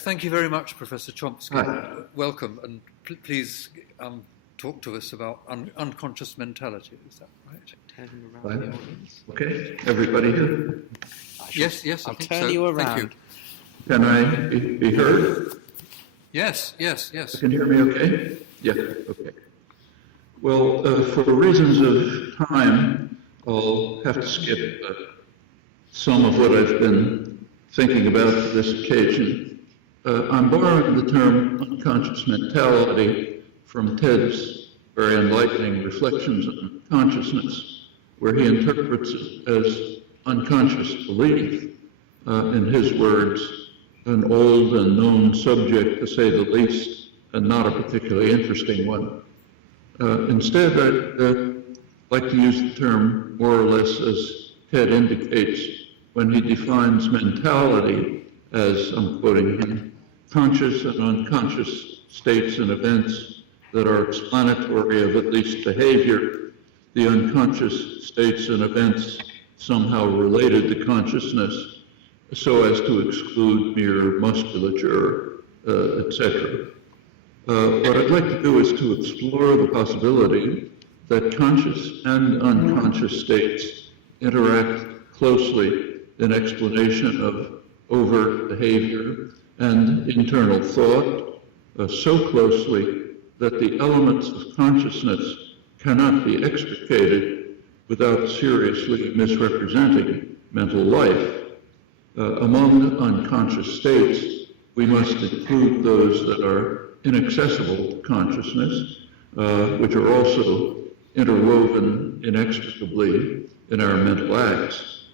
Yes, thank you very much, Professor Chomsky. Hi. Welcome, and please talk to us about unconscious mentality. Is that right? Turn you around the audience. Okay, everybody here? Yes, I I'll think turn so. you around. Thank you. Can I be heard? Yes. You can hear me okay? Yeah, okay. Well, for reasons of time, I'll have to skip some of what I've been thinking about for this occasion. I'm borrowing the term unconscious mentality from Ted's very enlightening reflections on consciousness, where he interprets it as unconscious belief, in his words, an old and known subject, to say the least, and not a particularly interesting one. Instead, I'd like to use the term more or less as Ted indicates when he defines mentality as, I'm quoting him, conscious and unconscious states and events that are explanatory of at least behavior, the unconscious states and events somehow related to consciousness, so as to exclude mere musculature, etc. What I'd like to do is to explore the possibility that conscious and unconscious states interact closely in explanation of overt behavior and internal thought, so closely that the elements of consciousness cannot be extricated without seriously misrepresenting mental life. Among unconscious states, we must include those that are inaccessible to consciousness, which are also interwoven inextricably in our mental acts.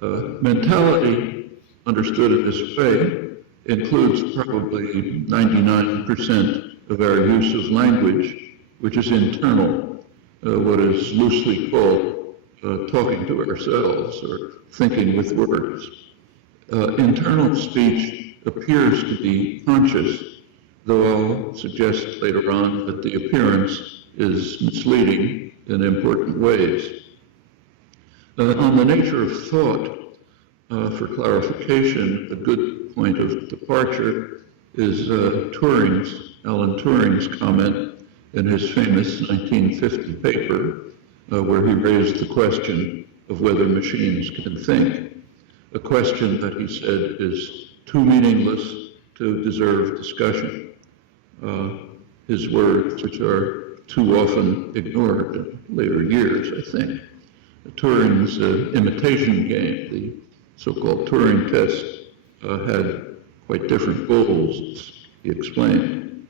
Mentality, understood in this way, includes probably 99% of our use of language, which is internal, what is loosely called talking to ourselves or thinking with words. Internal speech appears to be conscious, though I'll suggest later on that the appearance is misleading in important ways. On the nature of thought, for clarification, a good point of departure is Alan Turing's comment in his famous 1950 paper, where he raised the question of whether machines can think, a question that he said is too meaningless to deserve discussion. His words, which are too often ignored in later years, I think. Turing's imitation game, the so-called Turing test, had quite different goals, as he explained.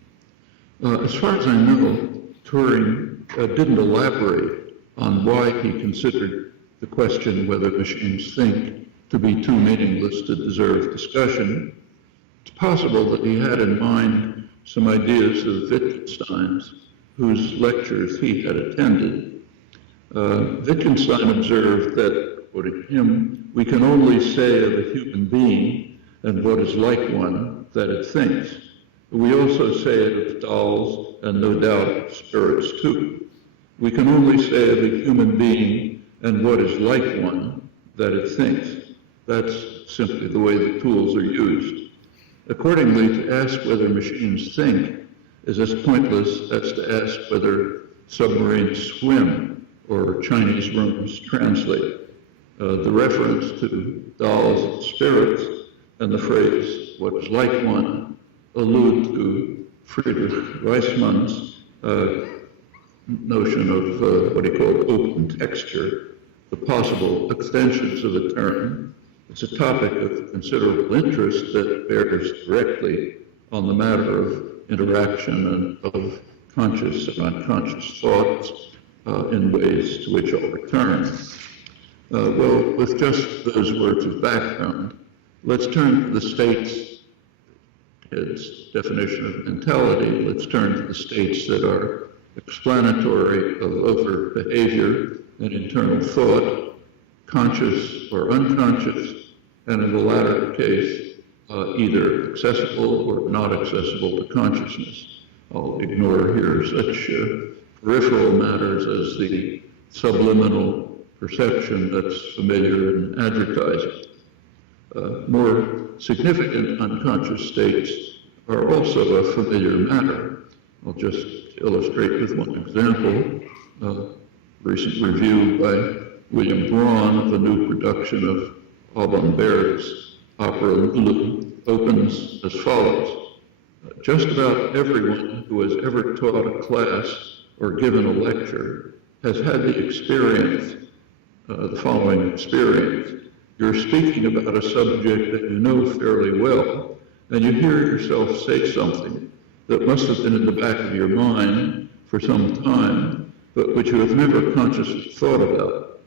As far as I know, Turing didn't elaborate on why he considered the question whether machines think to be too meaningless to deserve discussion. It's possible that he had in mind some ideas of Wittgenstein's, whose lectures he had attended. Wittgenstein observed that, quoting him, we can only say of a human being and what is like one that it thinks. We also say it of dolls and no doubt spirits too. We can only say of a human being and what is like one that it thinks. That's simply the way the tools are used. Accordingly, to ask whether machines think is as pointless as to ask whether submarines swim or Chinese rooms translate. The reference to dolls and spirits and the phrase, what is like one, allude to Friedrich Weissmann's notion of what he called open texture, the possible extensions of the term. It's a topic of considerable interest that bears directly on the matter of interaction and of conscious and unconscious thoughts in ways to which I'll return. Well, with just those words of background, let's turn to the states, its definition of mentality. Let's turn to the states that are explanatory of overt behavior and internal thought, conscious or unconscious, and in the latter case, either accessible or not accessible to consciousness. I'll ignore here such peripheral matters as the subliminal perception that's familiar in advertising. More significant unconscious states are also a familiar matter. I'll just illustrate with one example. A recent review by William Braun of a new production of Alban Berg's opera Lulu opens as follows. Just about everyone who has ever taught a class or given a lecture has had the experience, the following experience. You're speaking about a subject that you know fairly well, and you hear yourself say something that must have been in the back of your mind for some time, but which you have never consciously thought about.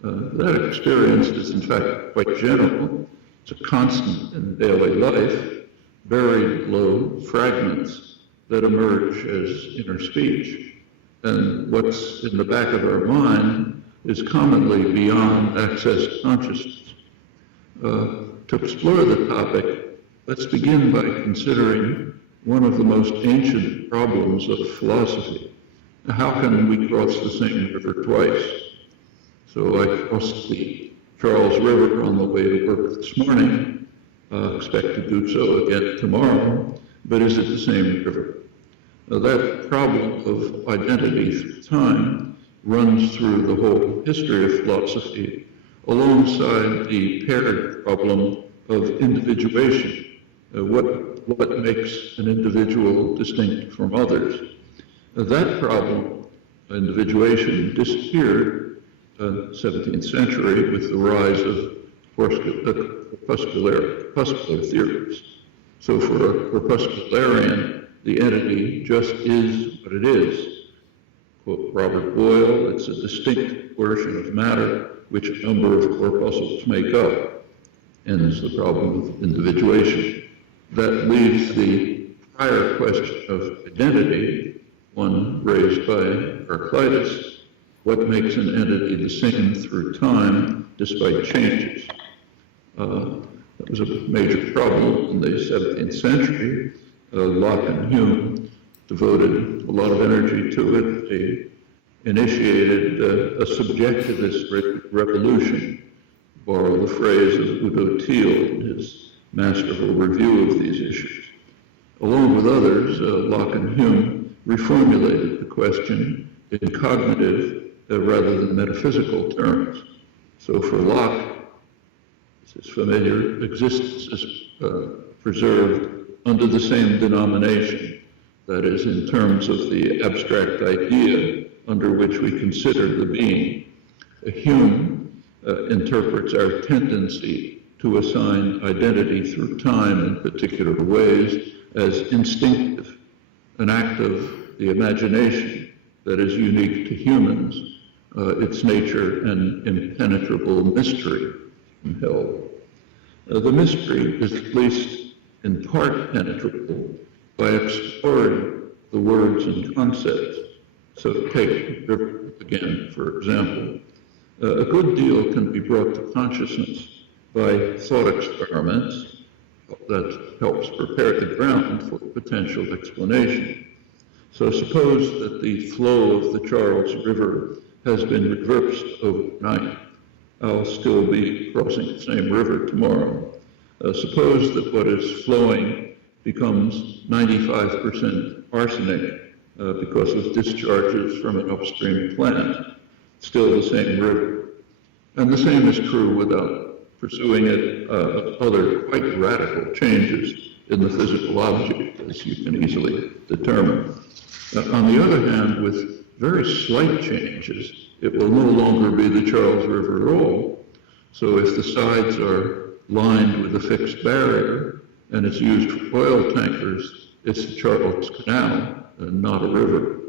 That experience is in fact quite general. It's a constant in daily life, buried below fragments that emerge as inner speech. And what's in the back of our mind is commonly beyond accessed consciousness. To explore the topic, let's begin by considering one of the most ancient problems of philosophy. How can we cross the same river twice? So I crossed the Charles River on the way to work this morning, expect to do so again tomorrow, but is it the same river? That problem of identity through time runs through the whole history of philosophy alongside the paired problem of individuation. What makes an individual distinct from others? That problem, individuation, disappeared in the 17th century with the rise of corpuscular theories. So for a corpuscularian, the entity just is what it is. Quote Robert Boyle, it's a distinct portion of matter which a number of corpuscles make up. Ends the problem of individuation. That leaves the prior question of identity, one raised by Heraclitus. What makes an entity the same through time despite changes? That was a major problem in the 17th century. Locke and Hume devoted a lot of energy to it. They initiated a subjectivist revolution, borrow the phrase of Udo Thiel in his masterful review of these issues. Along with others, Locke and Hume reformulated the question in cognitive rather than metaphysical terms. So for Locke, this is familiar, existence is preserved under the same denomination, that is, in terms of the abstract idea under which we consider the being. Hume interprets our tendency to assign identity through time in particular ways as instinctive, an act of the imagination that is unique to humans, its nature an impenetrable mystery held. The mystery is at least in part penetrable by exploring the words and concepts. So take river again, for example. A good deal can be brought to consciousness by thought experiments that helps prepare the ground for potential explanation. So suppose that the flow of the Charles River has been reversed overnight. I'll still be crossing the same river tomorrow. Suppose that what is flowing becomes 95% arsenic because of discharges from an upstream plant. Still the same river. And the same is true without pursuing it of other quite radical changes in the physical object, as you can easily determine. On the other hand, with very slight changes, it will no longer be the Charles River at all. So if the sides are lined with a fixed barrier and it's used for oil tankers, it's the Charles Canal and not a river.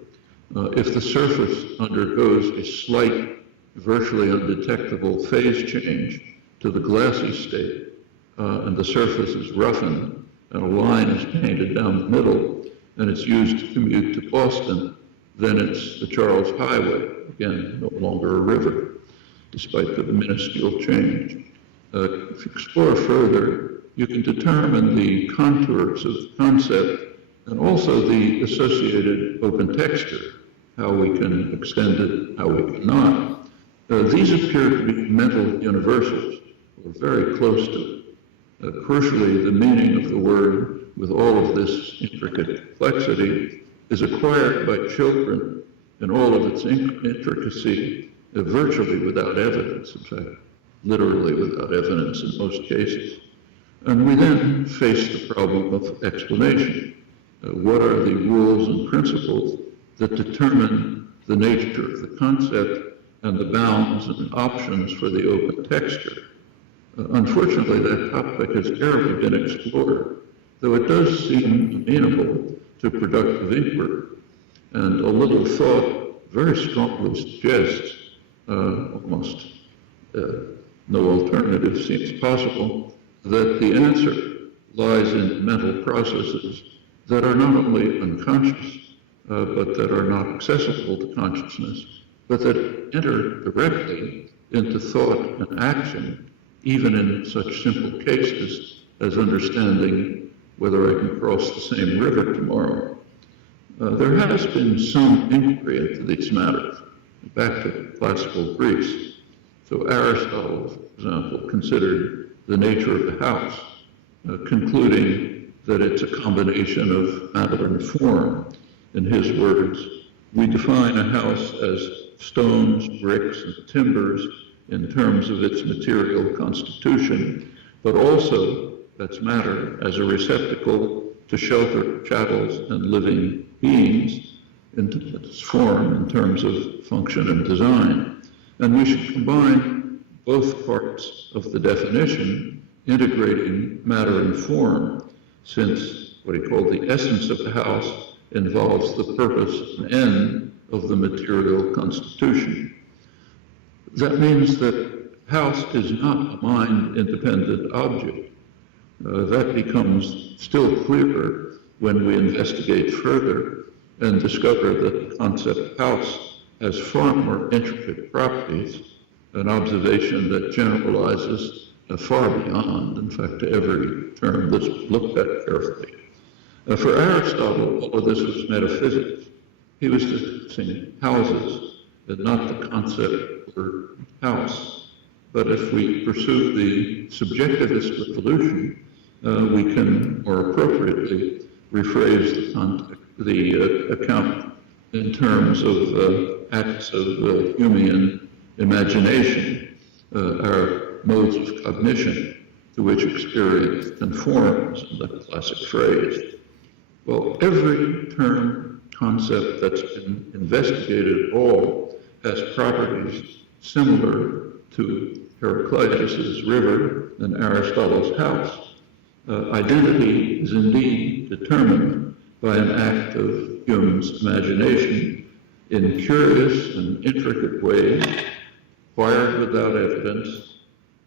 If the surface undergoes a slight, virtually undetectable phase change to the glassy state, and the surface is roughened, and a line is painted down the middle, and it's used to commute to Boston, then it's the Charles Highway, again, no longer a river, despite the minuscule change. If you explore further, you can determine the contours of the concept and also the associated open texture, how we can extend it, how we cannot. These appear to be mental universals, or very close to it. Crucially, the meaning of the word, with all of this intricate complexity, is acquired by children in all of its intricacy, virtually without evidence, in fact, literally without evidence in most cases. And we then face the problem of explanation. What are the rules and principles that determine the nature of the concept and the bounds and options for the open texture? Unfortunately, that topic has rarely been explored, though it does seem amenable to productive inquiry. And a little thought very strongly suggests almost no alternative seems possible, that the answer lies in mental processes that are not only unconscious, but that are not accessible to consciousness, but that enter directly into thought and action, even in such simple cases as understanding whether I can cross the same river tomorrow. There has been some inquiry into these matters, back to classical Greece. So Aristotle, for example, considered the nature of the house, concluding that it's a combination of matter and form. In his words, we define a house as stones, bricks, and timbers in terms of its material constitution, but also, that's matter, as a receptacle to shelter chattels and living beings into its form in terms of function and design. And we should combine both parts of the definition, integrating matter and form, since what he called the essence of the house involves the purpose and end of the material constitution. That means that house is not a mind-independent object. That becomes still clearer when we investigate further and discover that the concept house has far more intricate properties, an observation that generalizes far beyond, in fact, to every term that's looked at carefully. For Aristotle, all of this was metaphysics. He was discussing houses, and not the concept or house. But if we pursue the subjectivist evolution, we can more appropriately rephrase the account in terms of acts of Humean imagination, our modes of cognition to which experience conforms, in that classic phrase. Well, every term, concept that's been investigated at all has properties similar to Heraclitus's river and Aristotle's house. Identity is indeed determined by an act of Hume's imagination in curious and intricate ways, acquired without evidence,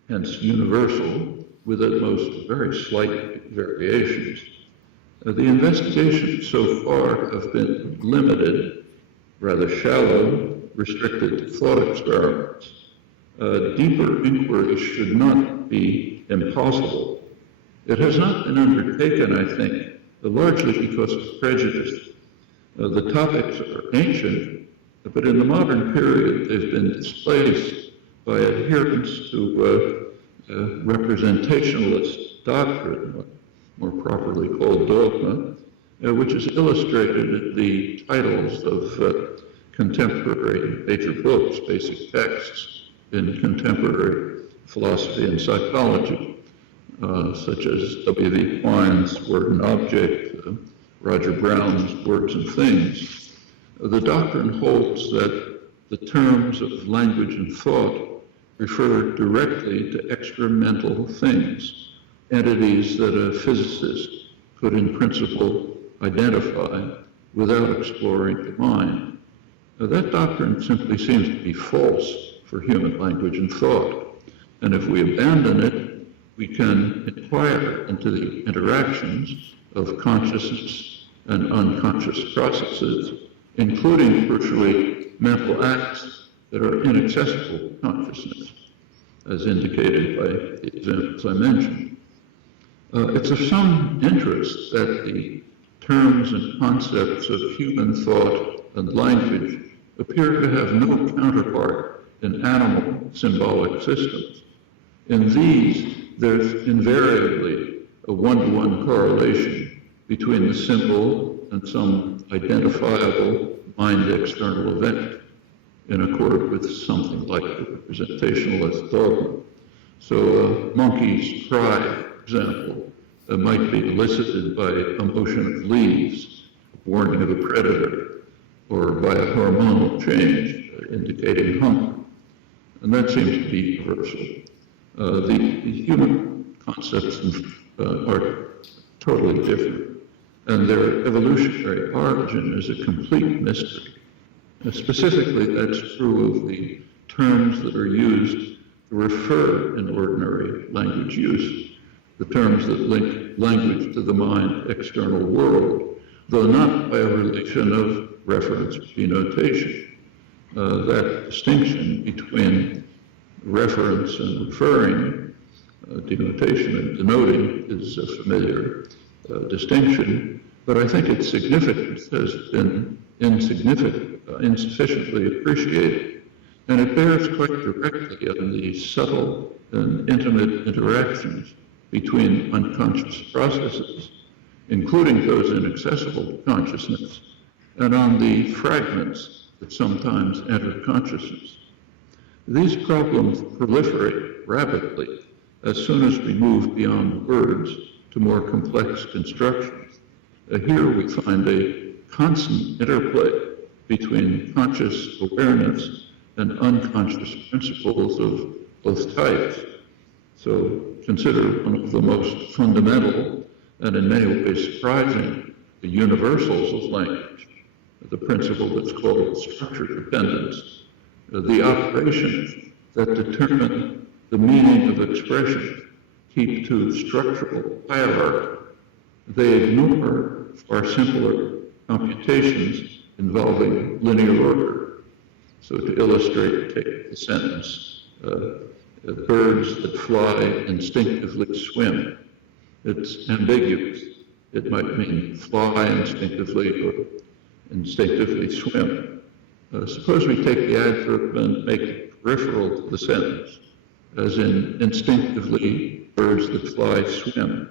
hence universal, with at most very slight variations. The investigations so far have been limited, rather shallow, restricted to thought experiments. Deeper inquiry should not be impossible. It has not been undertaken, I think, largely because of prejudice. The topics are ancient, but in the modern period they've been displaced by adherence to representationalist doctrine, more properly called dogma, which is illustrated in the titles of contemporary major books, basic texts in contemporary philosophy and psychology, such as W.V. Quine's Word and Object, Roger Brown's Words and Things. The doctrine holds that the terms of language and thought refer directly to extra-mental things, entities that a physicist could in principle identify without exploring the mind. Now, that doctrine simply seems to be false for human language and thought, and if we abandon it, we can inquire into the interactions of consciousness and unconscious processes, including crucially mental acts that are inaccessible to consciousness, as indicated by the examples I mentioned. It's of some interest that the terms and concepts of human thought and language appear to have no counterpart in animal symbolic systems. In these, there's invariably a one-to-one correlation between the symbol and some identifiable mind external event in accord with something like the representationalist dogma. So a monkey's cry, for example, might be elicited by a motion of leaves, warning of a predator, or by a hormonal change indicating hunger. And that seems to be universal. The human concepts are totally different, and their evolutionary origin is a complete mystery. Specifically, that's true of the terms that are used to refer in ordinary language use, the terms that link language to the mind external world, though not by a relation of reference or denotation. That distinction between reference and referring, denotation and denoting, is a familiar distinction, but I think its significance has been insufficiently appreciated, and it bears quite directly on the subtle and intimate interactions between unconscious processes, including those inaccessible to consciousness, and on the fragments that sometimes enter consciousness. These problems proliferate rapidly as soon as we move beyond words to more complex constructions. Here we find a constant interplay between conscious awareness and unconscious principles of both types. So consider one of the most fundamental and in many ways surprising the universals of language, the principle that's called structure dependence, the operations that determine the meaning of expression keep to structural hierarchy. They ignore far simpler computations involving linear order. So to illustrate, take the sentence, birds that fly instinctively swim. It's ambiguous. It might mean fly instinctively or instinctively swim. Suppose we take the adverb and make it peripheral to the sentence, as in instinctively birds that fly swim.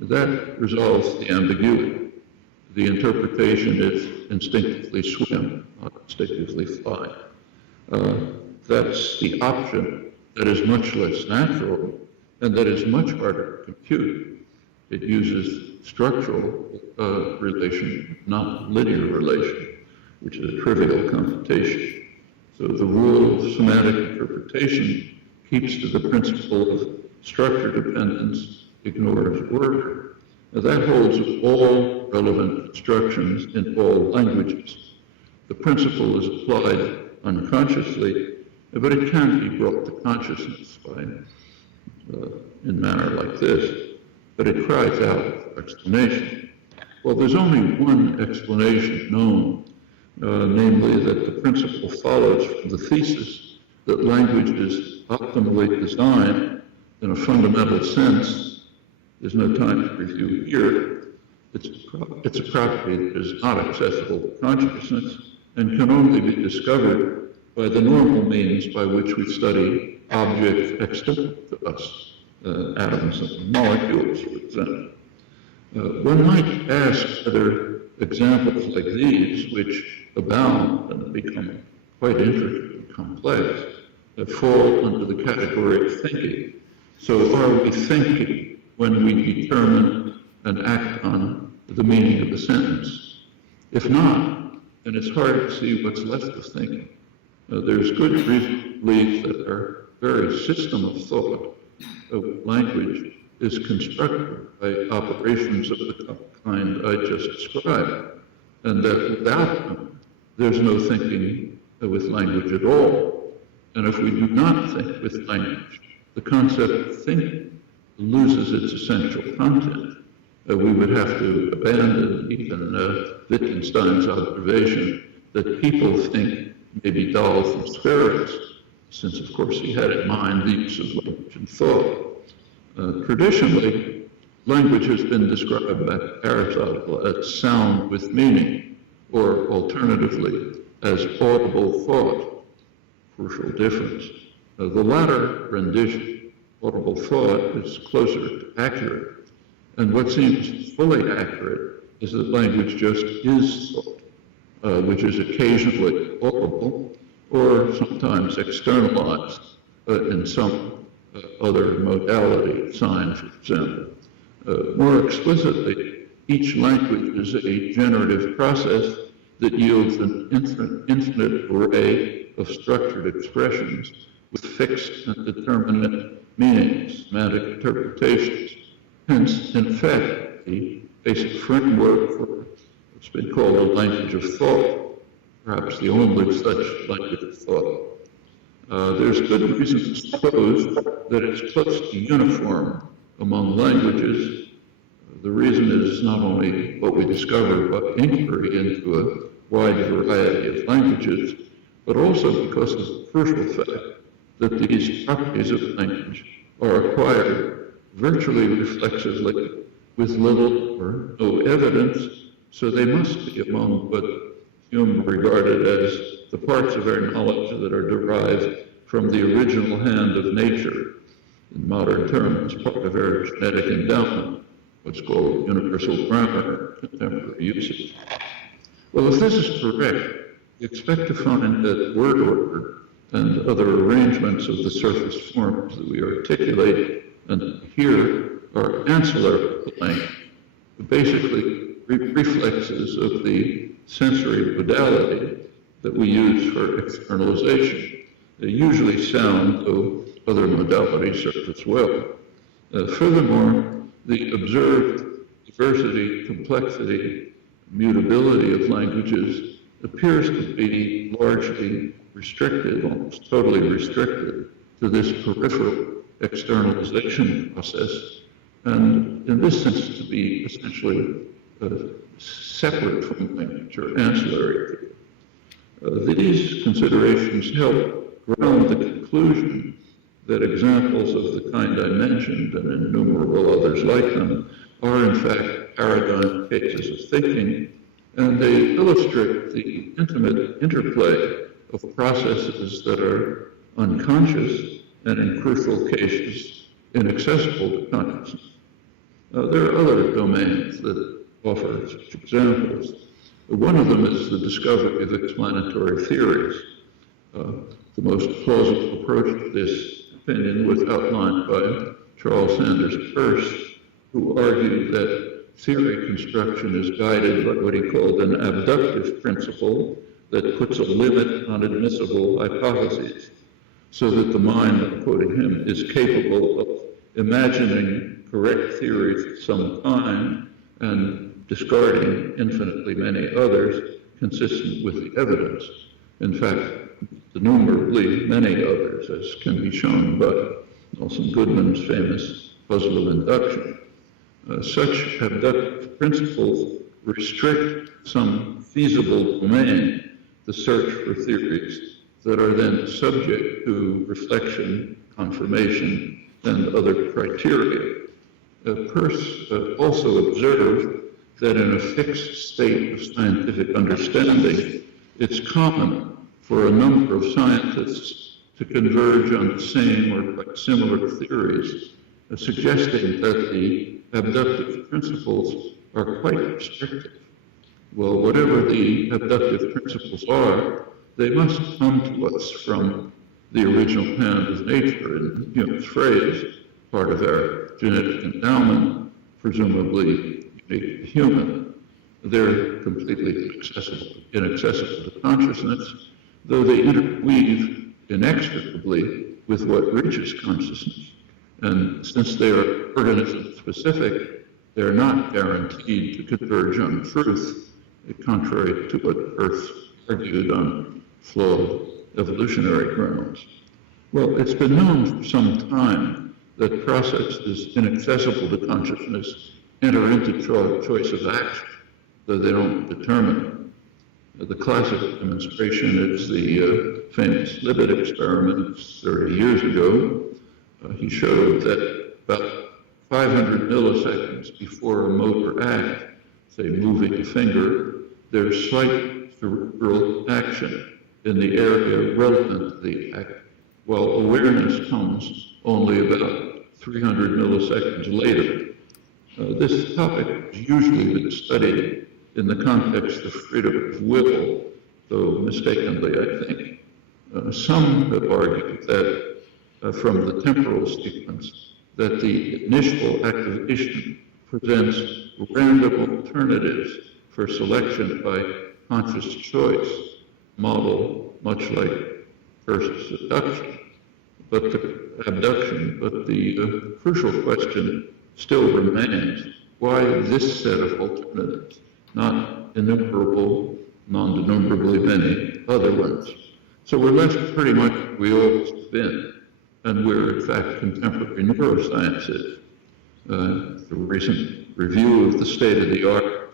That resolves the ambiguity. The interpretation is instinctively swim, not instinctively fly. That's the option that is much less natural and that is much harder to compute. It uses structural relation, not linear relation, which is a trivial computation. So the rule of semantic interpretation keeps to the principle of structure dependence, ignores order. Now that holds of all relevant constructions in all languages. The principle is applied unconsciously, but it can be brought to consciousness by, in manner like this, but it cries out for explanation. Well, there's only one explanation known, namely that the principle follows from the thesis that language is optimally designed in a fundamental sense. There's no time to review here. It's a property that is not accessible to consciousness and can only be discovered by the normal means by which we study objects external to us, atoms and molecules, for example. One might ask whether examples like these, which abound and become quite intricate and complex, fall under the category of thinking. So are we thinking when we determine and act on the meaning of the sentence? If not, then it's hard to see what's left of thinking. There's good reason to believe that our very system of thought, of language, is constructed by operations of the kind I just described, and that without them, there's no thinking with language at all. And if we do not think with language, the concept of thinking loses its essential content. We would have to abandon even Wittgenstein's observation that people think maybe dolls and sparrows, since of course he had in mind the use of language and thought. Traditionally, language has been described by Aristotle as sound with meaning, or alternatively, as audible thought. Crucial difference. The latter rendition audible thought is closer to accurate. And what seems fully accurate is that language just is thought, which is occasionally audible or sometimes externalized in some other modality, sign, for example. More explicitly, each language is a generative process that yields an infinite array of structured expressions with fixed and determinate meanings, semantic interpretations. Hence, in fact, the basic framework for what's been called a language of thought, perhaps the only such language of thought. There's good reason to suppose that it's close to uniform among languages. The reason is not only what we discover but inquiry into a wide variety of languages, but also because of the crucial fact that these properties of language are acquired virtually reflexively with little or no evidence, so they must be among what Hume regarded as the parts of our knowledge that are derived from the original hand of nature, in modern terms, part of our genetic endowment, what's called universal grammar in contemporary usage. Well, if this is correct, we expect to find that word order and other arrangements of the surface forms that we articulate and hear are ancillary to language, basically reflexes of the sensory modality that we use for externalization. They usually sound, though other modalities serve as well. Furthermore, the observed diversity, complexity, mutability of languages appears to be largely restricted, almost totally restricted, to this peripheral externalization process, and in this sense to be essentially separate from language or ancillary. These considerations help ground the conclusion that examples of the kind I mentioned, and innumerable others like them, are in fact paradigm cases of thinking, and they illustrate the intimate interplay of processes that are unconscious and, in crucial cases, inaccessible to consciousness. There are other domains that offer such examples. One of them is the discovery of explanatory theories. The most plausible approach to this opinion was outlined by Charles Sanders Peirce, who argued that theory construction is guided by what he called an abductive principle that puts a limit on admissible hypotheses, so that the mind, I'm quoting him, is capable of imagining correct theories of some kind and discarding infinitely many others consistent with the evidence. In fact, innumerably many others, as can be shown by Nelson Goodman's famous puzzle of induction. Such abductive principles restrict some feasible domain, the search for theories that are then subject to reflection, confirmation, and other criteria. Peirce also observed that in a fixed state of scientific understanding, it's common for a number of scientists to converge on the same or quite similar theories, suggesting that the abductive principles are quite restrictive. Well, whatever the abductive principles are, they must come to us from the original hand of nature, in Hume's phrase, part of our genetic endowment, presumably unique to human. They're completely inaccessible to consciousness, though they interweave inextricably with what reaches consciousness. And since they are organism-specific, they're not guaranteed to converge on truth, contrary to what Peirce argued on flawed evolutionary grounds. Well, it's been known for some time that processes inaccessible to consciousness enter into choice of action, though they don't determine it. The classic demonstration is the famous Libet experiment 30 years ago. He showed that about 500 milliseconds before a motor act, say moving a finger, there's slight cerebral action in the area relevant to the act, while awareness comes only about 300 milliseconds later. This topic has usually been studied in the context of freedom of will, though mistakenly, I think. Some have argued that from the temporal sequence, that the initial activation presents random alternatives for selection by conscious choice, model much like first abduction. But the crucial question still remains, why this set of alternatives, not innumerable, non-denumerably many other ones? So we're left pretty much where we always have been, and we're in fact contemporary neurosciences. The recent review of the state of the art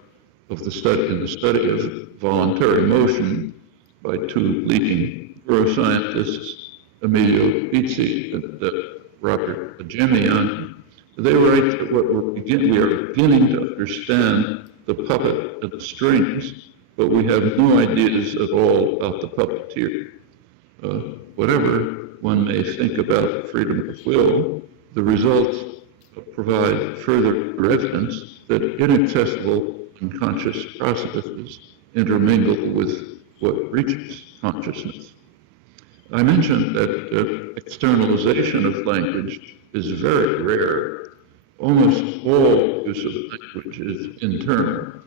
of the study of voluntary motion by two leading neuroscientists, Emilio Pizzi and Robert Agemian, they write that we are beginning to understand the puppet and the strings, but we have no ideas at all about the puppeteer. Whatever one may think about freedom of will, the results provide further evidence that inaccessible unconscious processes intermingle with what reaches consciousness. I mentioned that externalization of language is very rare. Almost all use of language is internal.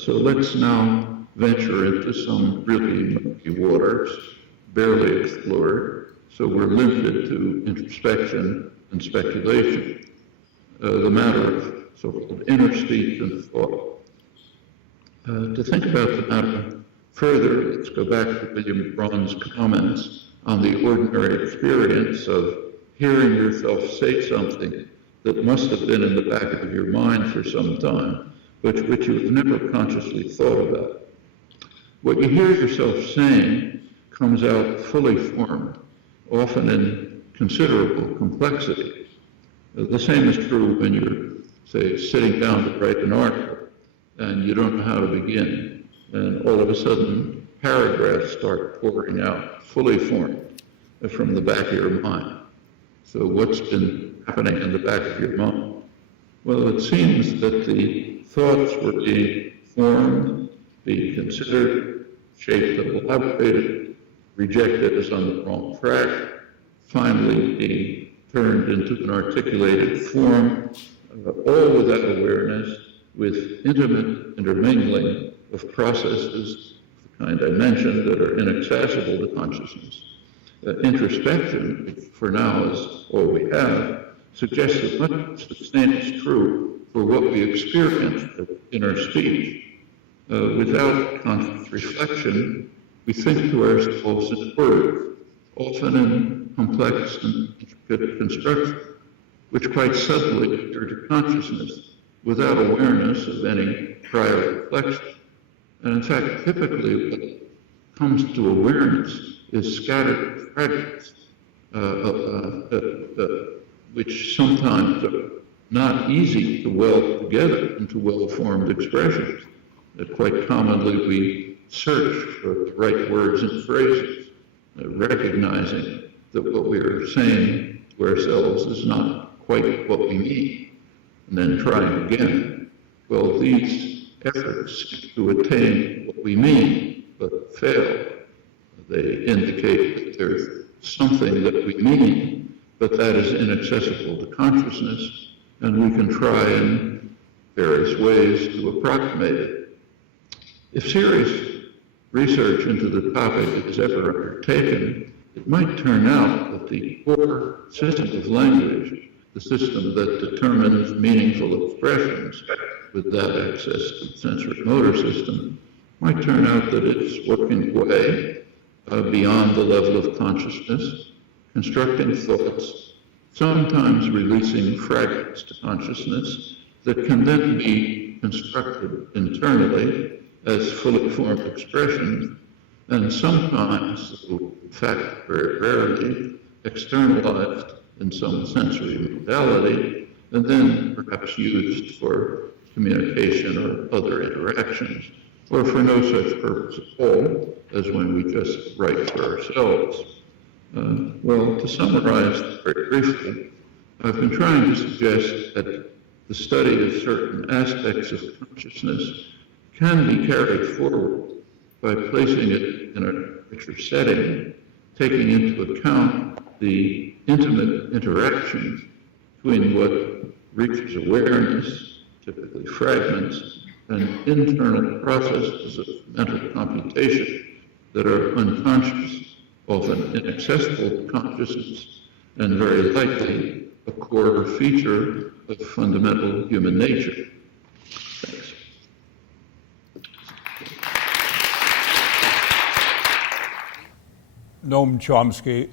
So let's now venture into some really murky waters, barely explored, so we're limited to introspection and speculation. The matter of so-called inner speech and thought. To think about the matter further, let's go back to William Braun's comments on the ordinary experience of hearing yourself say something that must have been in the back of your mind for some time, but which you've never consciously thought about. What you hear yourself saying comes out fully formed, often in considerable complexity. The same is true when you're, say, sitting down to write an article and you don't know how to begin, and all of a sudden paragraphs start pouring out, fully formed, from the back of your mind. So what's been happening in the back of your mind? Well, it seems that the thoughts were being formed, being considered, shaped and elaborated, rejected as on the wrong track, finally being turned into an articulated form, all without awareness, with intimate intermingling of processes of the kind I mentioned that are inaccessible to consciousness. Introspection, which for now is all we have, suggests that much the same is true for what we experience in our speech. Without conscious reflection, we think to ourselves in words, often in complex and intricate construction, which quite suddenly appear to consciousness without awareness of any prior reflection. And in fact, typically what comes to awareness is scattered fragments, which sometimes are not easy to weld together into well-formed expressions. Quite commonly we search for the right words and phrases, recognizing that what we are saying to ourselves is not quite what we mean, and then trying again. Well, these efforts to attain what we mean but fail. They indicate that there's something that we mean, but that is inaccessible to consciousness, and we can try in various ways to approximate it. If serious research into the topic is ever undertaken, it might turn out that the core system of language, the system that determines meaningful expressions with that access to the sensory motor system, might turn out that it's working way beyond the level of consciousness, constructing thoughts, sometimes releasing fragments to consciousness that can then be constructed internally as fully formed expressions, and sometimes, in fact very rarely, externalized in some sensory modality, and then perhaps used for communication or other interactions, or for no such purpose at all as when we just write for ourselves. Well, to summarize very briefly, I've been trying to suggest that the study of certain aspects of consciousness can be carried forward by placing it in a richer setting, taking into account the intimate interactions between what reaches awareness, typically fragments, and internal processes of mental computation that are unconscious, often inaccessible to consciousness, and very likely a core feature of fundamental human nature. Thanks. Noam Chomsky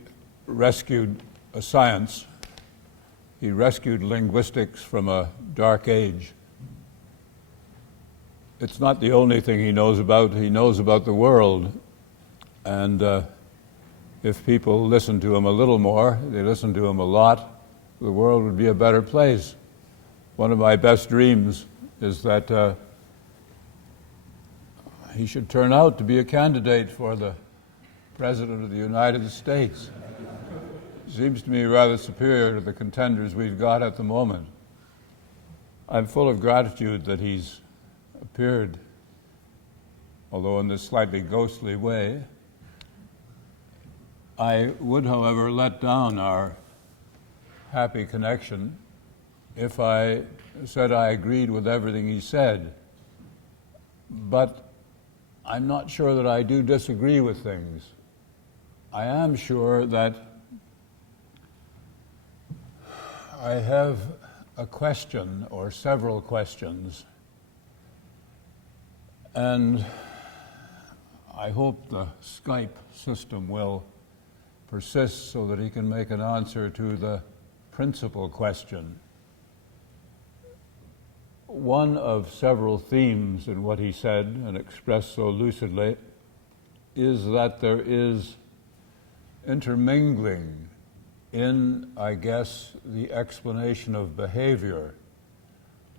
rescued a science. He rescued linguistics from a dark age. It's not the only thing he knows about. He knows about the world. And if people listen to him a little more, they listen to him a lot, the world would be a better place. One of my best dreams is that he should turn out to be a candidate for the President of the United States. Seems to me rather superior to the contenders we've got at the moment. I'm full of gratitude that he's appeared, although in this slightly ghostly way. I would, however, let down our happy connection if I said I agreed with everything he said. But I'm not sure that I do disagree with things. I am sure that I have a question or several questions, and I hope the Skype system will persist so that he can make an answer to the principal question. One of several themes in what he said and expressed so lucidly is that there is intermingling in, I guess, the explanation of behavior.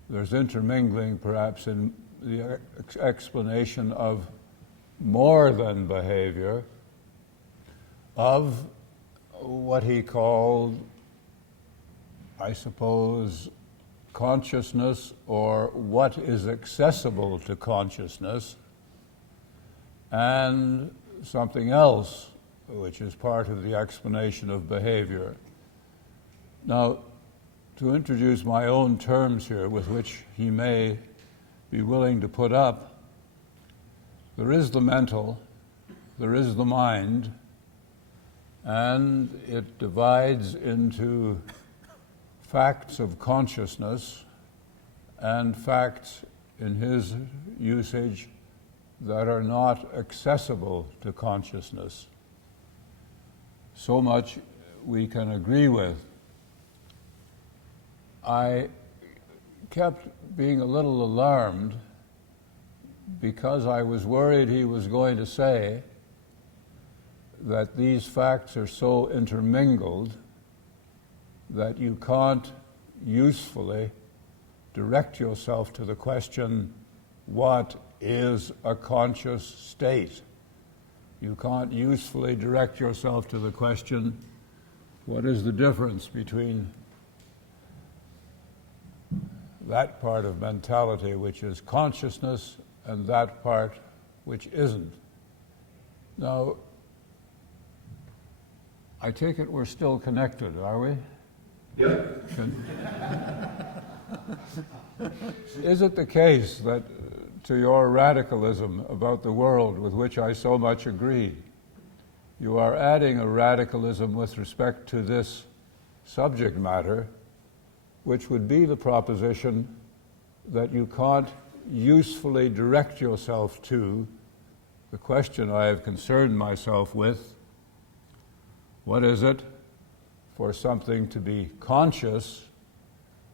There's intermingling perhaps in the explanation of more than behavior, of what he called, I suppose, consciousness, or what is accessible to consciousness, and something else which is part of the explanation of behavior. Now, to introduce my own terms here with which he may be willing to put up, there is the mental, there is the mind, and it divides into facts of consciousness and facts, in his usage, that are not accessible to consciousness. So much we can agree with. I kept being a little alarmed because I was worried he was going to say that these facts are so intermingled that you can't usefully direct yourself to the question, what is a conscious state? You can't usefully direct yourself to the question, what is the difference between that part of mentality which is consciousness and that part which isn't? Now, I take it we're still connected, are we? Yeah. Is it the case that to your radicalism about the world with which I so much agree, you are adding a radicalism with respect to this subject matter, which would be the proposition that you can't usefully direct yourself to the question I have concerned myself with: what is it for something to be conscious,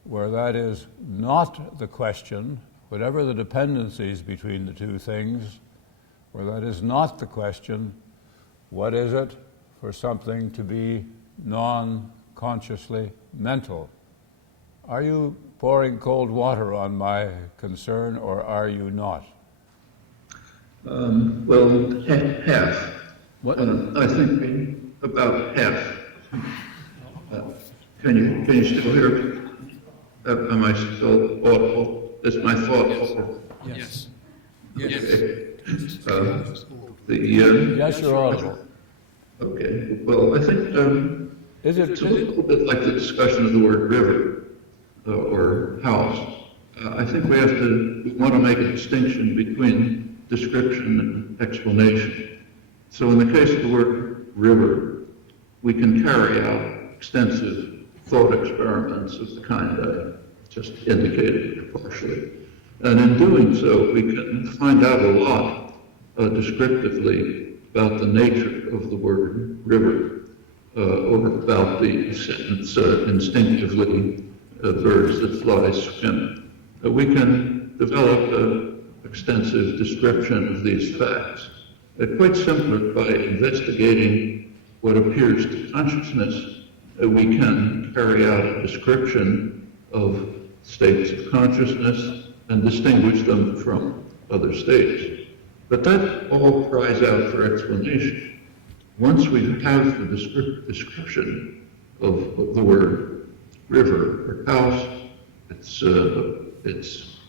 where that is not the question, whatever the dependencies between the two things, where that is not the question, what is it for something to be non-consciously mental? Are you pouring cold water on my concern, or are you not? Well, half. What? I think about half. Can you still hear me? Am I still audible? Is my thought audible? Yes. Okay. Yes, you're audible. Okay. Well, I think Is it? it's a little bit like the discussion of the word river or house. I think we want to make a distinction between description and explanation. So in the case of the word river, we can carry out extensive thought experiments of the kind I just indicated partially. And in doing so, we can find out a lot descriptively about the nature of the word river, or about the sentence instinctively birds that fly swim. We can develop an extensive description of these facts, quite simply by investigating what appears to consciousness. We can carry out a description of states of consciousness and distinguish them from other states. But that all cries out for explanation. Once we have the description of the word river or house, its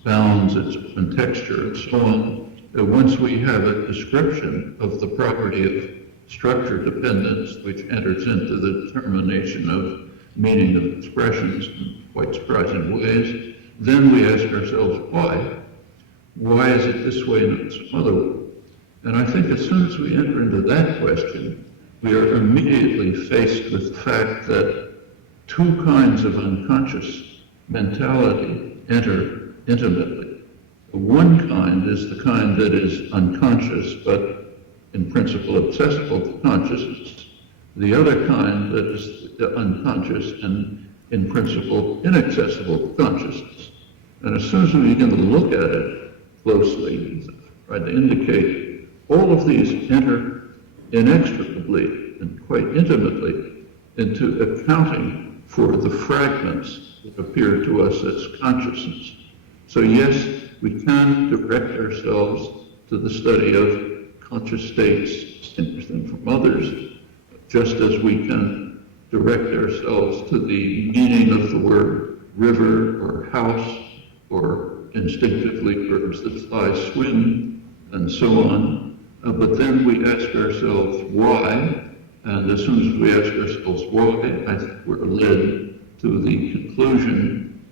bounds, its open texture, and so on, once we have a description of the property of structure dependence, which enters into the determination of meaning of expressions in quite surprising ways, then we ask ourselves, why? Why is it this way and not some other way? And I think as soon as we enter into that question, we are immediately faced with the fact that two kinds of unconscious mentality enter intimately. One kind is the kind that is unconscious, but in principle accessible to consciousness. The other kind that is unconscious and in principle inaccessible to consciousness. And as soon as we begin to look at it closely, try to indicate all of these enter inextricably and quite intimately into accounting for the fragments that appear to us as consciousness. So yes, we can direct ourselves to the study of conscious states, distinguish them from others, just as we can direct ourselves to the meaning of the word river or house, or instinctively birds that fly swim, and so on. But then we ask ourselves why, and as soon as we ask ourselves why, I think we're led to the conclusion,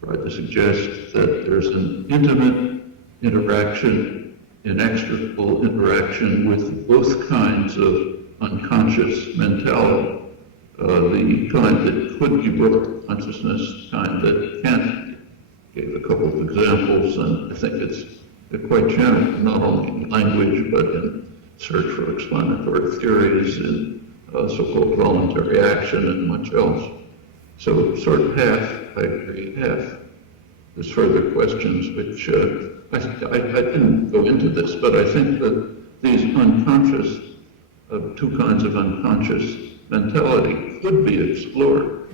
try to suggest that there's an intimate interaction, inextricable interaction with both kinds of unconscious mentality, the kind that could be brought to consciousness, the kind that can't. Gave a couple of examples, and I think it's quite general, not only in language, but in search for explanatory theories, in so-called voluntary action, and much else. So sort of half, I agree, half. There's further questions which I didn't go into this, but I think that these unconscious, two kinds of unconscious mentality could be explored,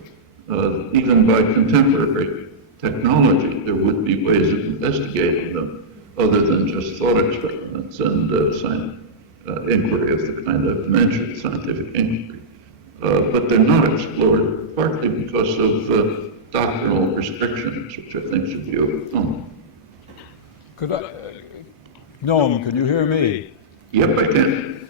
even by contemporary technology. There would be ways of investigating them other than just thought experiments and inquiry of the kind I've mentioned, scientific inquiry. But they're not explored, partly because of doctrinal restrictions, which I think should be overcome. Noam, can you hear me? Yep, I can.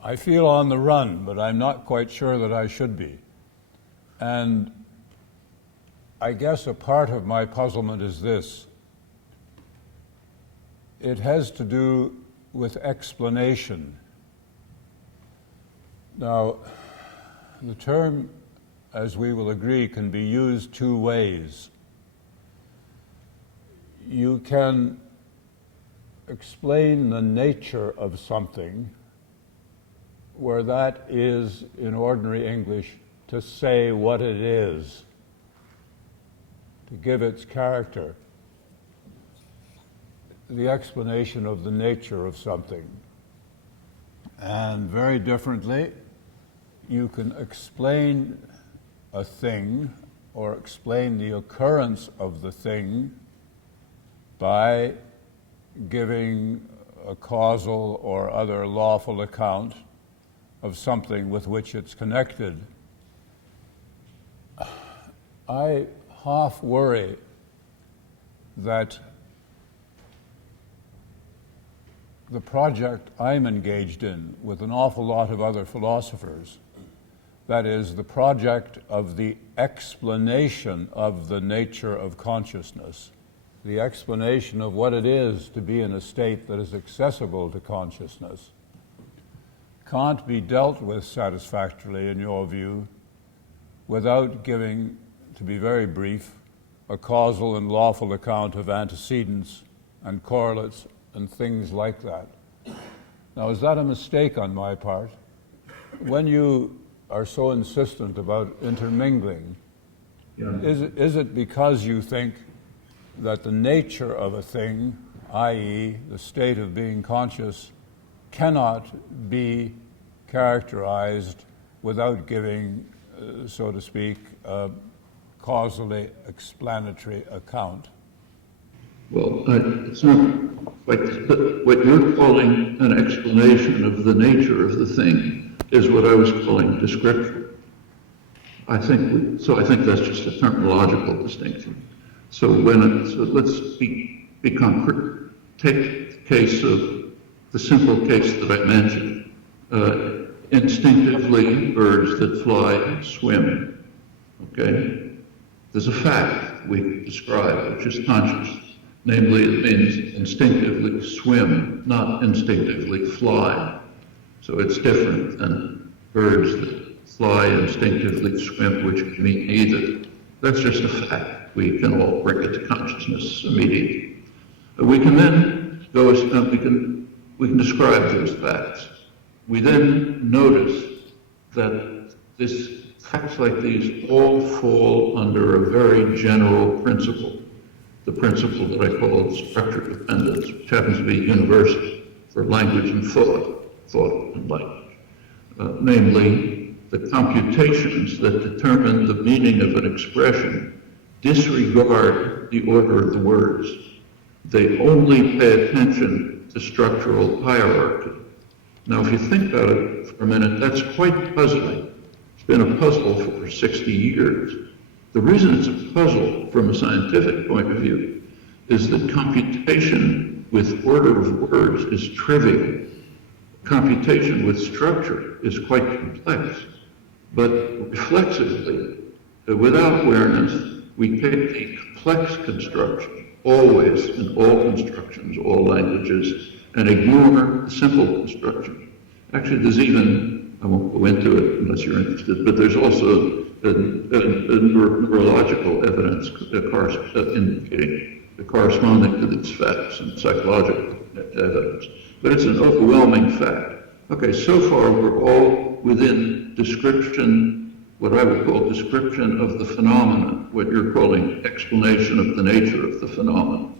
I feel on the run, but I'm not quite sure that I should be. And I guess a part of my puzzlement is this. It has to do with explanation. Now, the term, as we will agree, can be used two ways. You can explain the nature of something, where that is, in ordinary English, to say what it is, to give its character, the explanation of the nature of something. And very differently, you can explain a thing or explain the occurrence of the thing by giving a causal or other lawful account of something with which it's connected, I half worry that the project I'm engaged in with an awful lot of other philosophers, that is, the project of the explanation of the nature of consciousness, the explanation of what it is to be in a state that is accessible to consciousness, can't be dealt with satisfactorily, in your view, without giving, to be very brief, a causal and lawful account of antecedents and correlates and things like that. Now, is that a mistake on my part? When you are so insistent about intermingling, is it because you think that the nature of a thing, i.e., the state of being conscious, cannot be characterized without giving, so to speak, a causally explanatory account? Well, it's not quite what you're calling an explanation of the nature of the thing is what I was calling description. I think that's just a terminological distinction. So let's be concrete. Take the simple case that I mentioned. Instinctively, birds that fly swim. Okay? There's a fact we describe, which is consciousness. Namely, it means instinctively swim, not instinctively fly. So it's different than birds that fly, instinctively swim, which can mean neither. That's just a fact. We can all bring it to consciousness immediately. We can then go, we can describe those facts. We then notice that facts like these all fall under a very general principle, the principle that I call structure dependence, which happens to be universal for language and thought and language. Namely, the computations that determine the meaning of an expression disregard the order of the words. They only pay attention to structural hierarchy. Now, if you think about it for a minute, that's quite puzzling. It's been a puzzle for 60 years. The reason it's a puzzle from a scientific point of view is that computation with order of words is trivial. Computation with structure is quite complex. But reflexively, without awareness, we take the complex construction, always in all constructions, all languages, and ignore the simple construction. Actually, there's even, I won't go into it unless you're interested, but there's also a neurological evidence indicating corresponding to these facts and psychological evidence. But it's an overwhelming fact. Okay, so far we're all within description, what I would call description of the phenomenon, what you're calling explanation of the nature of the phenomenon.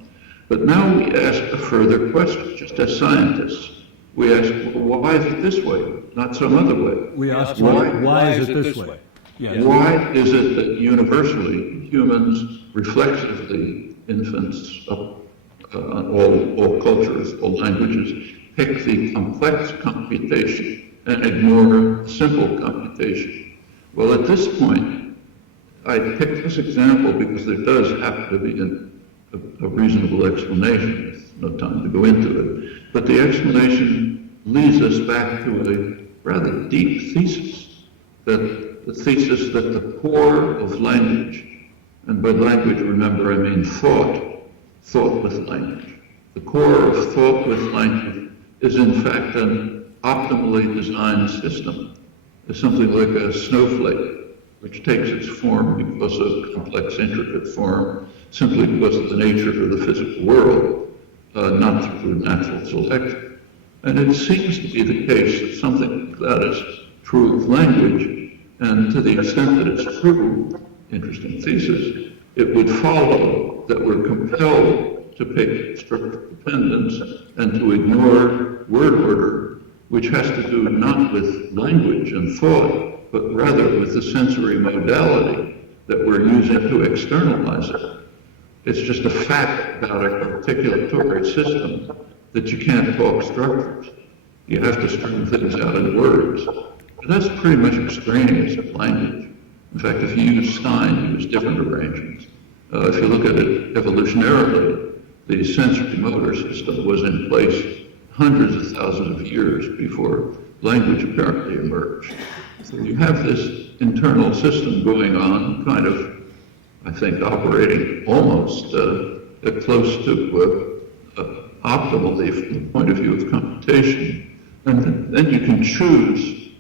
But now we ask a further question, just as scientists. We ask, well, why is it this way, not some other way? We ask, why is it this way? Yes. Why is it that universally humans, reflexively, infants of all cultures, all languages, pick the complex computation and ignore the simple computation? Well, at this point, I picked this example because there does happen to be a reasonable explanation. There's no time to go into it. But the explanation leads us back to a rather deep thesis, that the thesis that the core of language, and by language, remember, I mean thought with language. The core of thought with language is in fact an optimally designed system. It's something like a snowflake, which takes its form because of complex, intricate form, simply because of the nature of the physical world, not through natural selection. And it seems to be the case that something like that is true of language, and to the extent that it's true, interesting thesis, it would follow that we're compelled to pick structural dependence and to ignore word order, which has to do not with language and thought, but rather with the sensory modality that we're using to externalize it. It's just a fact about a articulatory system that you can't talk structures. You have to string things out in words. But that's pretty much extraneous of language. In fact, if you use sign, you use different arrangements. If you look at it evolutionarily, the sensory motor system was in place hundreds of thousands of years before language apparently emerged. So you have this internal system going on, kind of, I think, operating almost close to optimally from the point of view of computation. And then you can choose,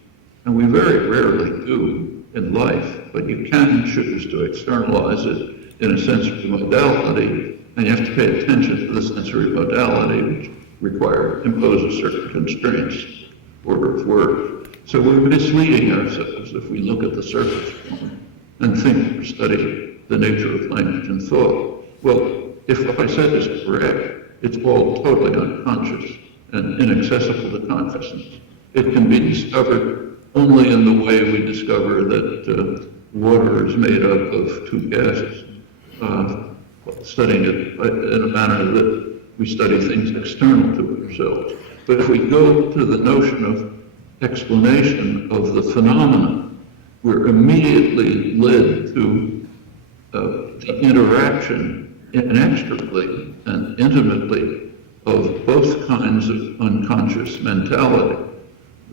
and we very rarely do in life, but you can choose to externalize it in a sensory modality, and you have to pay attention to the sensory modality, which imposes certain constraints, order of word. So we're misleading ourselves if we look at the surface form and think we're studying the nature of language and thought. Well, if what I said is correct, it's all totally unconscious and inaccessible to consciousness. It can be discovered only in the way we discover that water is made up of two gases, studying it in a manner that we study things external to ourselves. But if we go to the notion of explanation of the phenomenon, we're immediately led to the interaction inextricably and intimately of both kinds of unconscious mentality,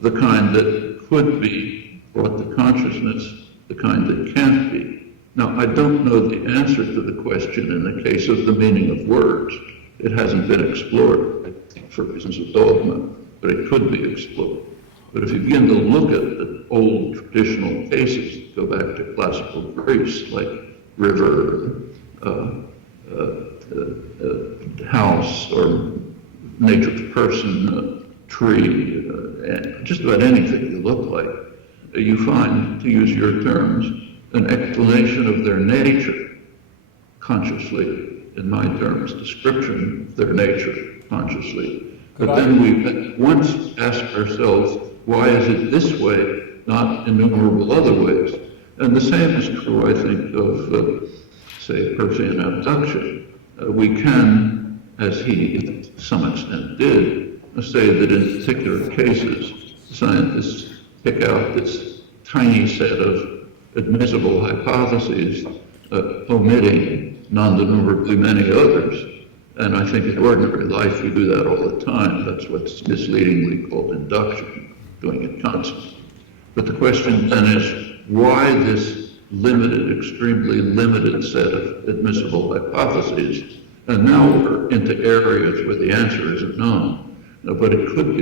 the kind that could be brought to consciousness, the kind that can't be. Now, I don't know the answer to the question in the case of the meaning of words. It hasn't been explored, I think, for reasons of dogma, but it could be explored. But if you begin to look at the old traditional cases, go back to classical Greece, like river, house, or nature's person, tree, just about anything you look like, you find, to use your terms, an explanation of their nature consciously, in my terms, description of their nature consciously. But then we at once ask ourselves, why is it this way, not innumerable other ways? And the same is true, I think, of, say, Persian abduction. We can, as he to some extent did, say that in particular cases, scientists pick out this tiny set of admissible hypotheses, omitting non-denumerably many others. And I think in ordinary life we do that all the time. That's what's misleadingly called induction, doing it constantly. But the question then is, why this limited, extremely limited set of admissible hypotheses? And now we're into areas where the answer isn't known, but it could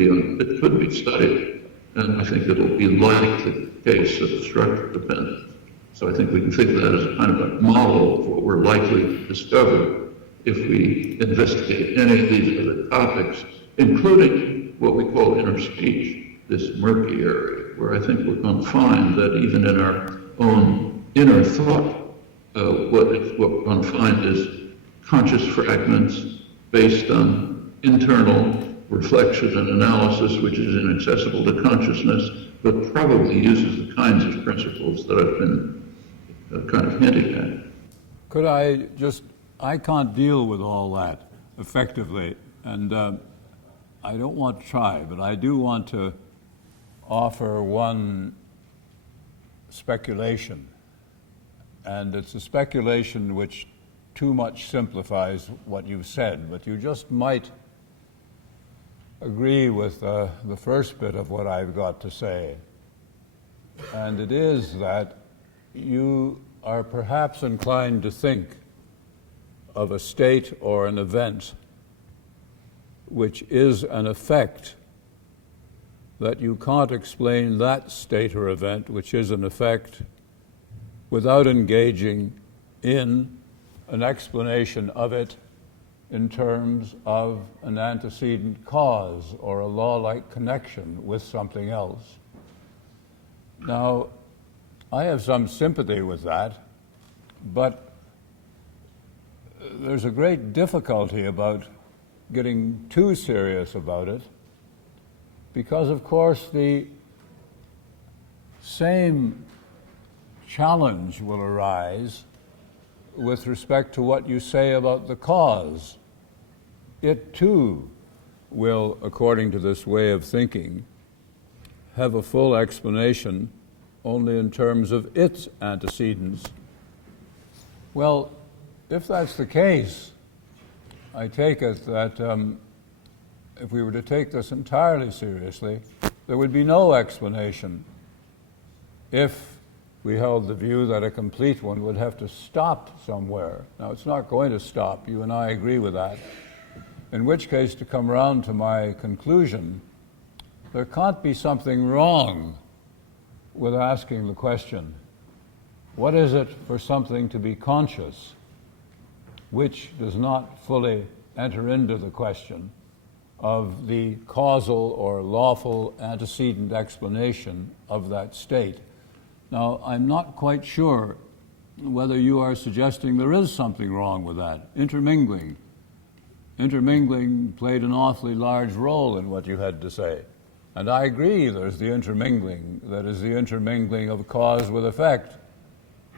be studied. And I think it'll be like the case of structure dependence. So I think we can think of that as a kind of a model of what we're likely to discover if we investigate any of these other topics, including what we call inner speech, this murky area, where I think we're going to find that even in our own inner thought, what we're going to find is conscious fragments based on internal reflection and analysis, which is inaccessible to consciousness, but probably uses the kinds of principles that I've been kind of hinting at. Could I can't deal with all that effectively, and I don't want to try, but I do want to offer one speculation, and it's a speculation which too much simplifies what you've said, but you just might agree with the first bit of what I've got to say, and it is that you are perhaps inclined to think of a state or an event which is an effect, that you can't explain that state or event, which is an effect, without engaging in an explanation of it in terms of an antecedent cause or a law-like connection with something else. Now, I have some sympathy with that, but there's a great difficulty about getting too serious about it, because of course the same challenge will arise with respect to what you say about the cause. It too will, according to this way of thinking, have a full explanation only in terms of its antecedents. Well, if that's the case, I take it that if we were to take this entirely seriously, there would be no explanation if we held the view that a complete one would have to stop somewhere. Now, it's not going to stop. You and I agree with that. In which case, to come round to my conclusion, there can't be something wrong with asking the question, what is it for something to be conscious which does not fully enter into the question of the causal or lawful antecedent explanation of that state? Now, I'm not quite sure whether you are suggesting there is something wrong with that. Intermingling played an awfully large role in what you had to say. And I agree there's the intermingling, that is the intermingling of cause with effect.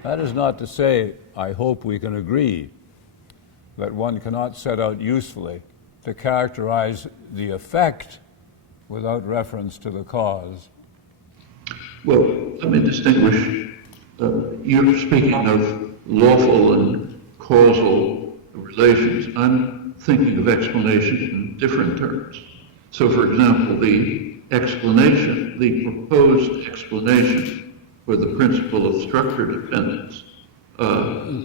That is not to say, I hope we can agree, that one cannot set out usefully to characterize the effect without reference to the cause. Well, let me distinguish. You're speaking of lawful and causal relations. I'm thinking of explanations in different terms. So, for example, the explanation, the proposed explanation for the principle of structure dependence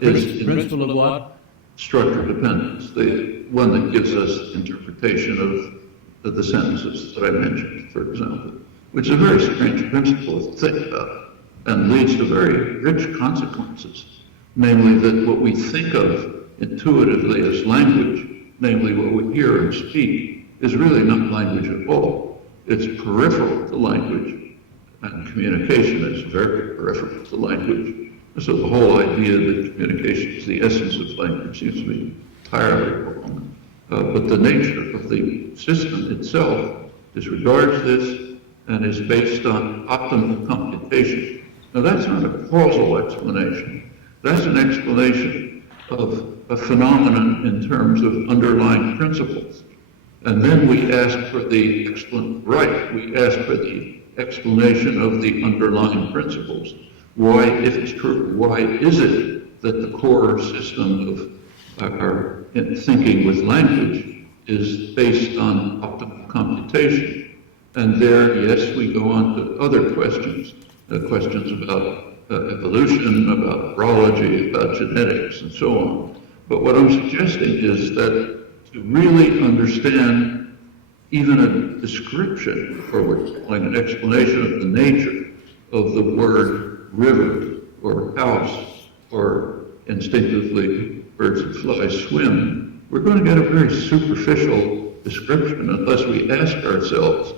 is Principle of what? structure dependence, the one that gives us interpretation of the sentences that I mentioned, for example, which is a very strange principle to think about and leads to very rich consequences, namely that what we think of intuitively as language, namely what we hear and speak, is really not language at all. It's peripheral to language, and communication is very peripheral to language. So the whole idea that communication is the essence of language seems to be entirely wrong. But the nature of the system itself disregards this and is based on optimal computation. Now that's not a causal explanation. That's an explanation of a phenomenon in terms of underlying principles. And then we ask for the explanation of the underlying principles. Why, if it's true, why is it that the core system of our thinking with language is based on optimal computation? And there, yes, we go on to other questions, questions about evolution, about neurology, about genetics, and so on. But what I'm suggesting is that to really understand even a description, or what's calling an explanation of the nature of the word river or house or instinctively birds and flies swim, we're going to get a very superficial description unless we ask ourselves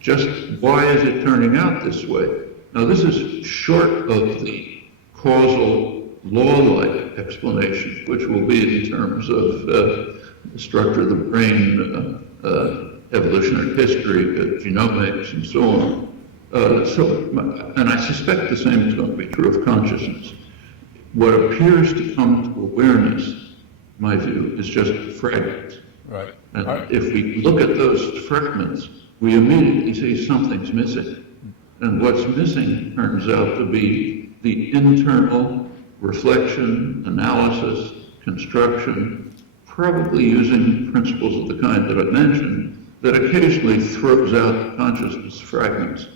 just why is it turning out this way? Now this is short of the causal law-like explanation, which will be in terms of the structure of the brain, evolutionary history, genomics, and so on. And I suspect the same is going to be true of consciousness. What appears to come to awareness, in my view, is just fragments. Right. And if we look at those fragments, we immediately see something's missing. And what's missing turns out to be the internal reflection, analysis, construction, probably using principles of the kind that I mentioned, that occasionally throws out consciousness fragments.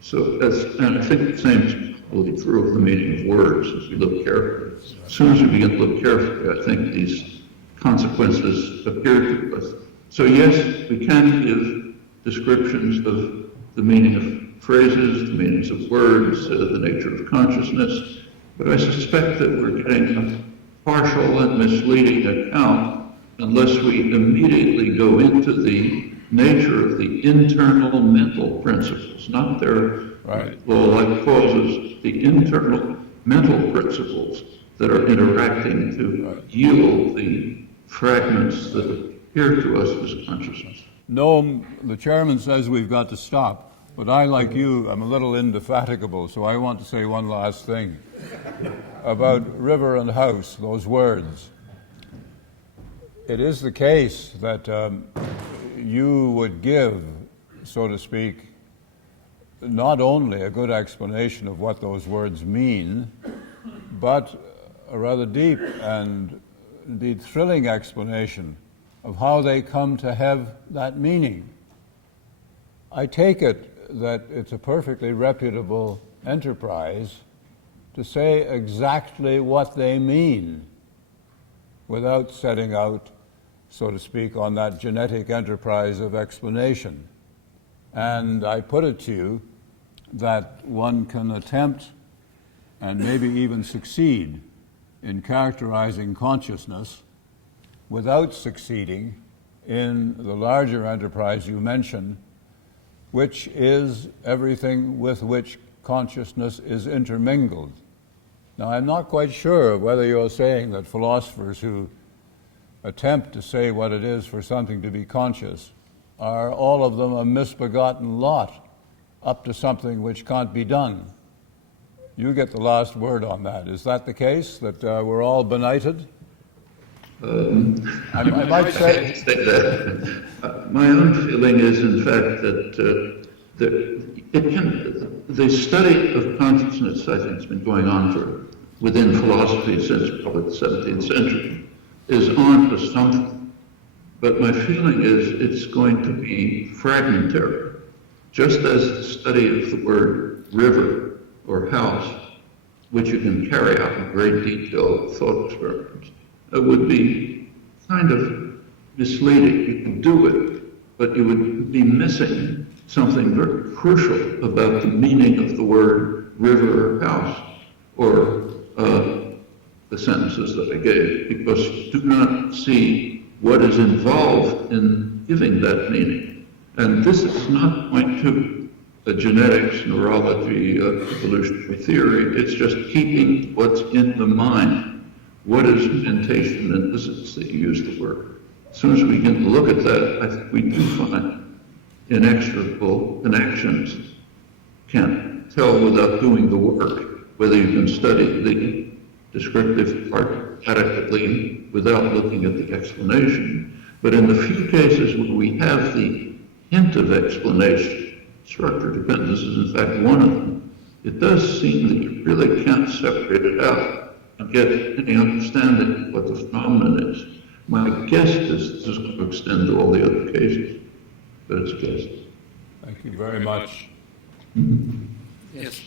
So and I think the same is probably true of the meaning of words as we look carefully. As soon as we begin to look carefully, I think these consequences appear to us. So yes, we can give descriptions of the meaning of phrases, the meanings of words, the nature of consciousness, but I suspect that we're getting a partial and misleading account unless we immediately go into the nature of the internal mental principles, not their law-like causes, the internal mental principles that are interacting to yield the fragments that appear to us as consciousness. Noam, the chairman says we've got to stop, but I, like you, am a little indefatigable, so I want to say one last thing about river and house, those words. It is the case that you would give, so to speak, not only a good explanation of what those words mean, but a rather deep and indeed thrilling explanation of how they come to have that meaning. I take it that it's a perfectly reputable enterprise to say exactly what they mean without setting out, so to speak, on that genetic enterprise of explanation. And I put it to you that one can attempt and maybe even succeed in characterizing consciousness without succeeding in the larger enterprise you mentioned, which is everything with which consciousness is intermingled. Now, I'm not quite sure whether you're saying that philosophers who attempt to say what it is for something to be conscious are all of them a misbegotten lot up to something which can't be done. You get the last word on that. Is that the case, that we're all benighted? I might say that. My own feeling is, in fact, that the study of consciousness, I think, has been going on within philosophy since probably the 17th century, is on to something. But my feeling is it's going to be fragmentary, just as the study of the word river or house, which you can carry out in great detail thought experiments, would be kind of misleading. You can do it, but you would be missing something very crucial about the meaning of the word river or house, or the sentences that I gave, because you do not see what is involved in giving that meaning. And this does not point to genetics, neurology, evolutionary theory. It's just keeping what's in the mind. What is mentation and dissonance that you use the word? As soon as we begin to look at that, I think we do find inextricable connections. Can't tell without doing the work whether you can study the descriptive part adequately without looking at the explanation. But in the few cases where we have the hint of explanation, structure dependence is in fact one of them, it does seem that you really can't separate it out and get any understanding of what the phenomenon is. My guess is this is going to extend to all the other cases, but it's a guess. Thank you very much. Yes.